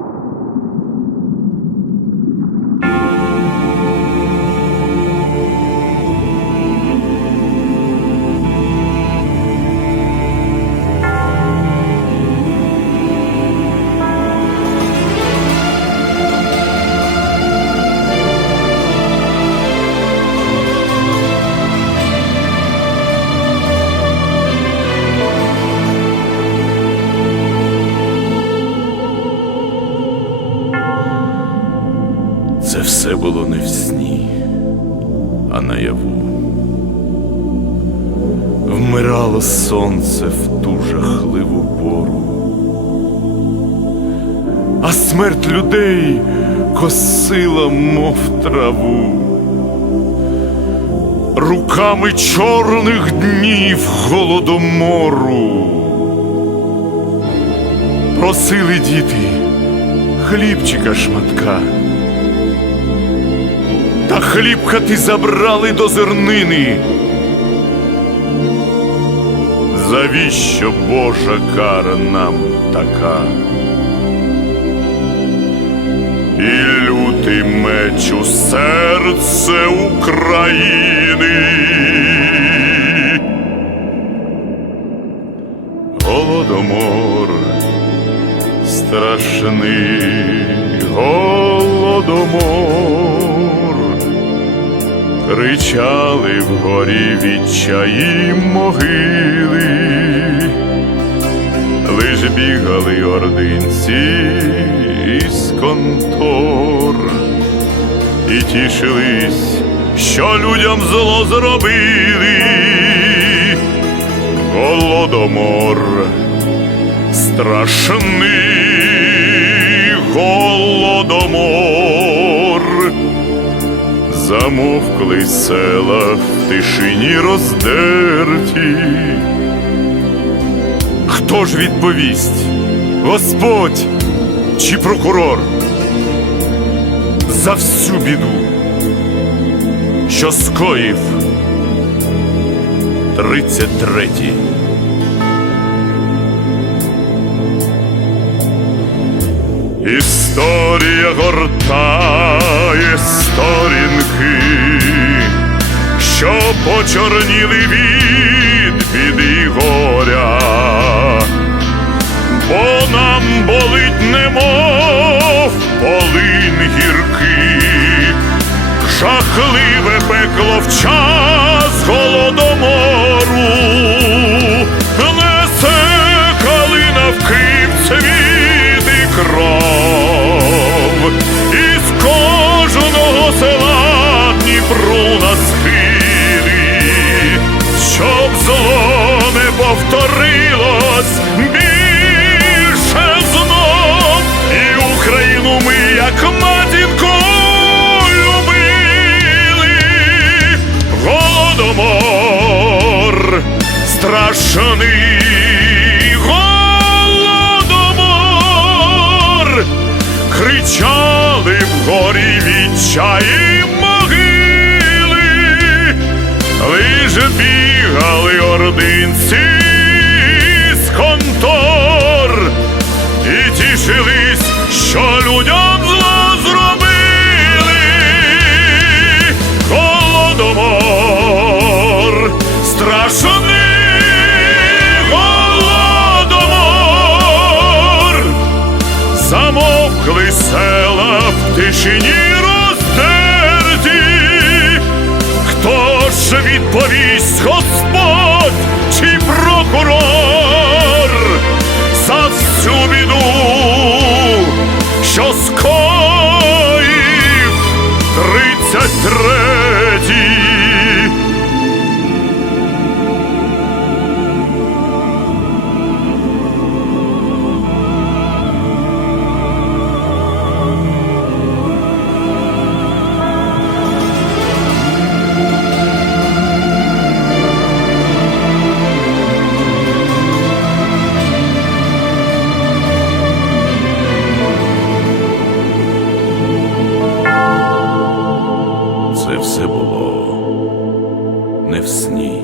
何? Це все було не в сні, а наяву. Вмирало сонце в ту жахливу пору, а смерть людей косила, мов траву. Руками чорних днів голодомору. Просили діти хлібчика шматка. Та хлібка ти забрали до зернини. Завіщо Божа кара нам така? І лютий меч у серце України. Голодомор страшний голодомор, кричали вгорі відчаї могили, лиш бігали ординці із контор і тішились, що людям зло зробили. Голодомор страшний голодомор. Замовкли села в тишині роздерті. Хто ж відповість? Господь чи прокурор? За всю біду, що скоїв тридцять третій. Історія гортає сторінки, що почорніли від біди горя, кричали вгорі відчаї могили, лиш бігали ординці замовкли села в тишині роздерті. Хто ж відповість, Господь чи прокурор не в сні,